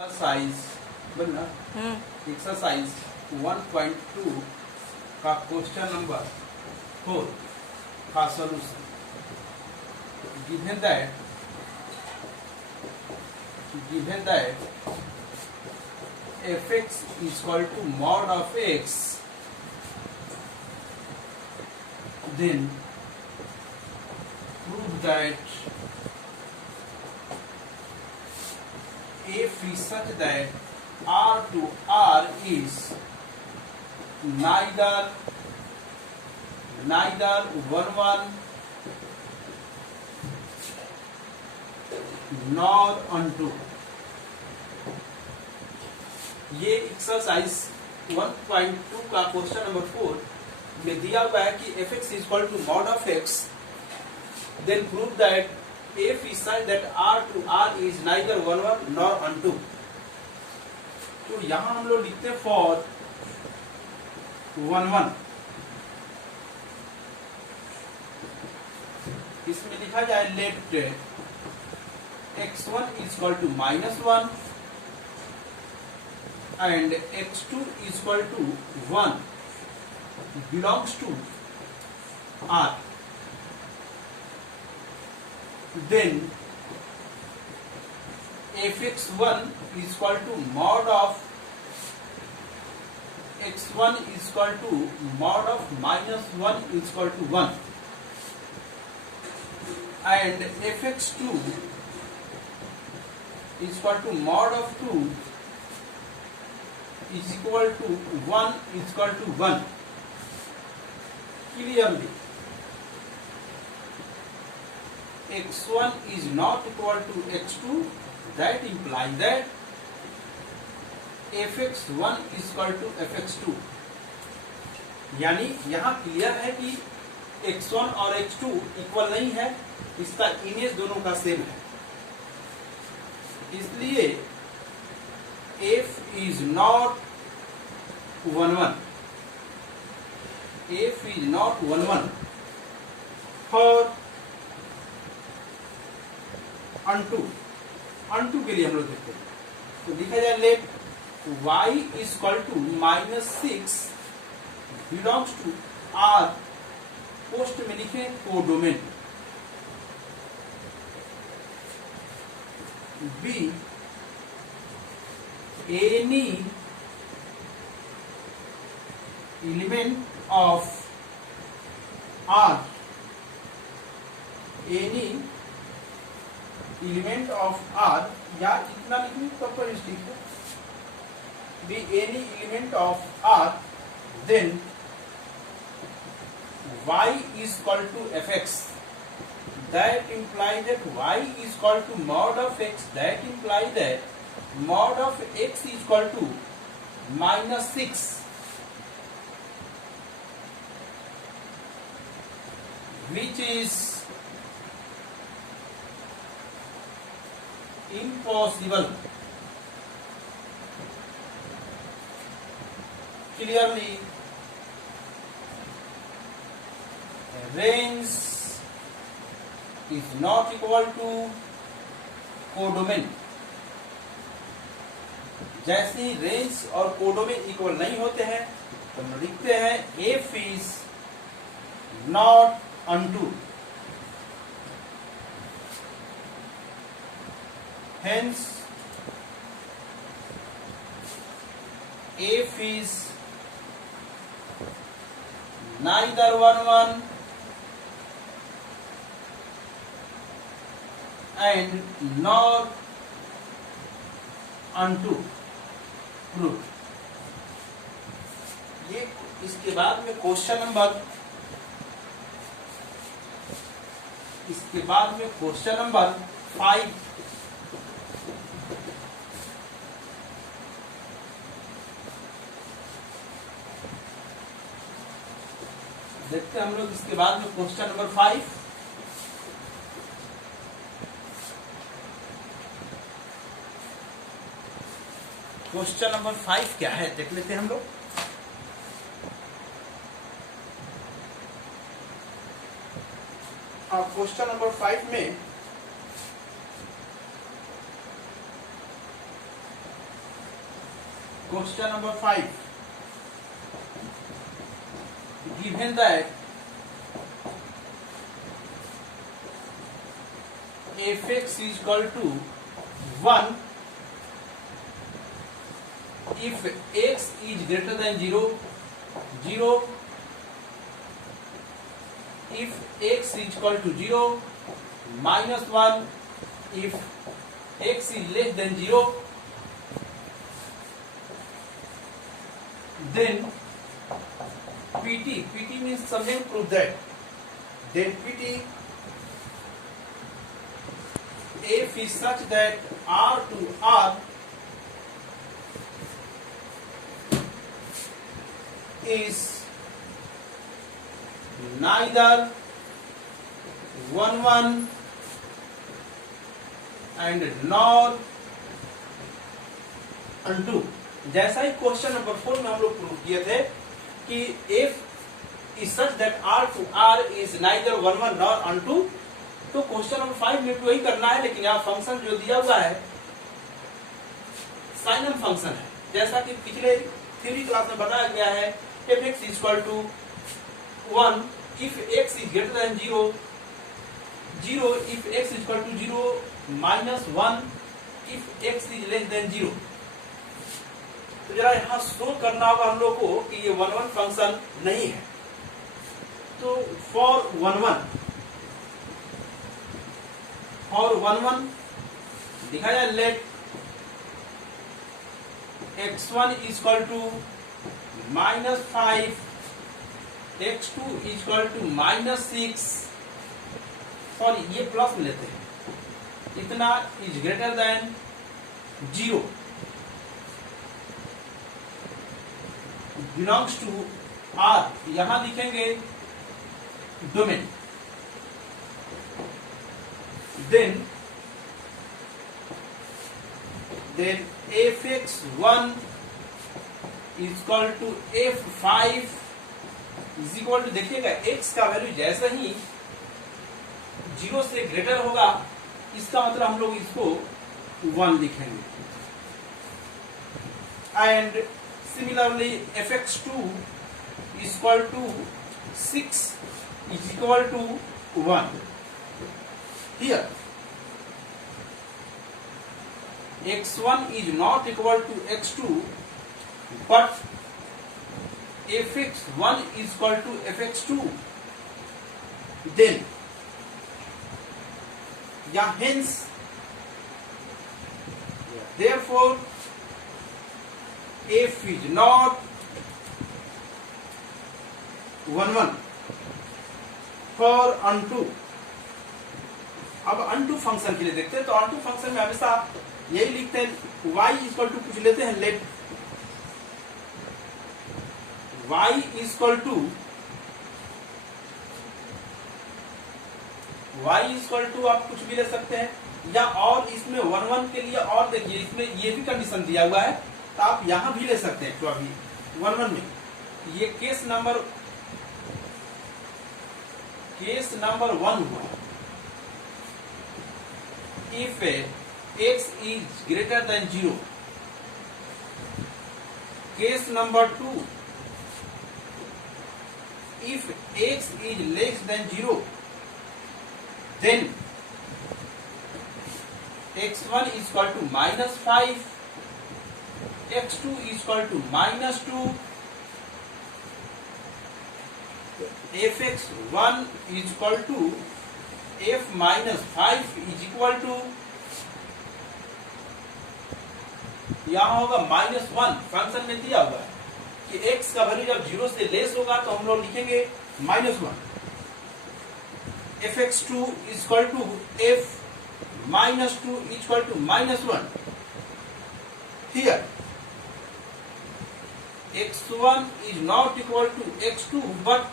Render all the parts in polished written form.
Exercise बोलना exercise 1.2 का question number 4 का solution. Given that fx is equal to mod of x, then prove that f is such that r to r is neither 1 nor unto। ये exercise 1.2 का question number 4 में दिया हुआ है कि fx is equal to mod of x, then prove that f is such that r to r is neither 1 nor unto। तो यहां हम लोग लिखते फॉर 1 इसमें लिखा जाए late x1 is equal to -1 and x2 is equal to 1 belongs to R। Then fx1 is equal to mod of x1 is equal to mod of -1 is equal to 1 and fx2 is equal to mod of 2 is equal to 1 is equal to 1। Clearly x1 is not equal to x2, that implies that fx1 is equal to fx2। यानी यहां clear है कि x1 और x2 equal नहीं है, इसका image दोनों का सेम है, इसलिए f is not 1 f is not 1 for unto के लिए हम लोग देखते हैं तो लिखा जाए let y is equal to -6 belongs to R, पोस्ट में लिखे codomain B any element of R, any element of R या इतना लिखने प्रॉपर ठीक है, be any element of R, then y is equal to fx, that implies that y is equal to mod of x, that implies that mod of x is equal to -6 which is impossible। Clearly range is not equal to codomain. जैसे ही range और codomain equal नहीं होते हैं तो हम लिखते हैं f is not unto, hence f is neither 1 and nor unto proof. ये इसके बाद में क्वेश्चन नंबर 5 देखते हैं हम लोग। इसके बाद में क्वेश्चन नंबर 5 क्वेश्चन नंबर 5 क्या है देख लेते हैं हम लोग। क्वेश्चन नंबर 5 में Question number 5. Given that fx is equal to 1 if x is greater than 0, 0 if x is equal to 0, minus 1 if x is less than 0, then PT means something, prove that. Then PT f is such that R to R is neither 1 1 and nor unto. जैसा ही question number 4 में हम लोग prove किए थे कि f is such that R to R is neither 1 1 nor unto, तो question number 5 में भी वही करना है, लेकिन यहाँ फंक्शन जो दिया हुआ है साइनम फंक्शन है। जैसा कि पिछले थ्योरी क्लास में बताया गया है fx is equal to 1 if x is greater than 0, 0 if x is equal to 0, minus 1 if x is less than 0। तो जरा यहाँ शो करना होगा हम लोग को कि ये 1 1 फंक्शन नहीं है। तो फॉर 1 1 दिखा जाए, late x1 is equal to minus 5, x2 is equal to minus 6, sorry ये प्लस में लेते हैं, इतना is greater than 0, belongs to R, यहां लिखेंगे domain. then fx1 is equal to f5 is equal to, देखिएगा x का वैल्यू जैसे ही 0 से ग्रेटर होगा, इसका मतलब हम लोग इसको 1 लिखेंगे। And similarly fx2 is equal to 6 is equal to 1। Here x1 is not equal to x2, but fx1 is equal to fx2, then hence therefore f is not 1 1 for unto। अब unto function के लिए देखते हैं, तो unto function में हमेशा यही लिखते हैं y इक्वल टू, कुछ लेते हैं लेट y इक्वल टू आप कुछ भी ले सकते हैं, या और इसमें 1 1 के लिए और देखिए इसमें ये भी कंडीशन दिया हुआ है, तो आप यहां भी ले सकते हैं। तो अभी 1 1 में ये केस नंबर 1 हुआ, if x is greater than 0। Case number 2, if x is less than 0, then x1 is equal to minus 5, x2 is equal to minus 2, fx1 is equal to f minus 5 is equal to, यहां होगा -1, function में दिया हुआ है कि x का value जब 0 से लेस होगा तो हम लोग लिखेंगे -1। fx2 is equal to f minus 2 is equal to -1। Here x1 is not equal to x2, but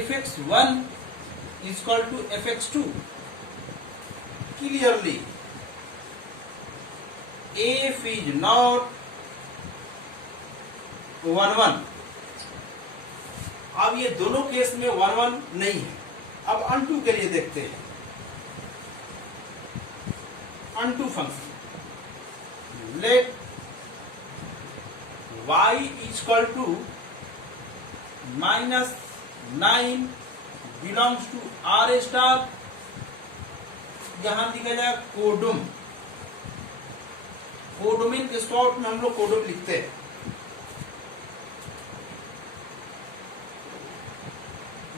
fx1 is equal to fx2। Clearly f is not 1 1। अब ये दोनों केस में 1 1 नहीं है। अब अनटू के लिए देखते हैं, unto function let y equal to -9 belongs to R star, यहां लिखा जाए कोडुम, कोडुमिन के स्पॉट में हम लोग कोडुम लिखते हैं।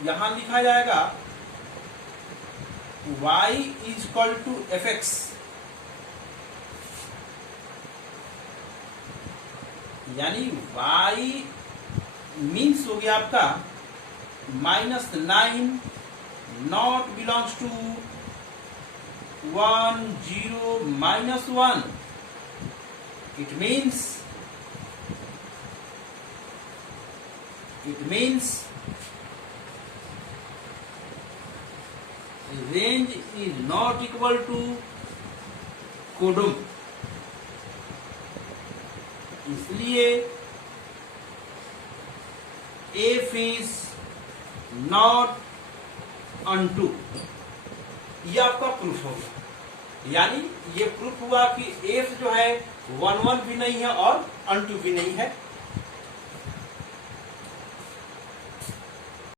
यहां लिखा जाएगा y is equal to fx, यानी y मीन्स हो गया आपका -9 not belongs to 1 0 -1, it means range is not equal to कोडुम, इसलिए f is not unto, ये आपका प्रूफ हो गया। यानी ये प्रूफ हुआ कि f जो है 1 1 भी नहीं है और unto भी नहीं है।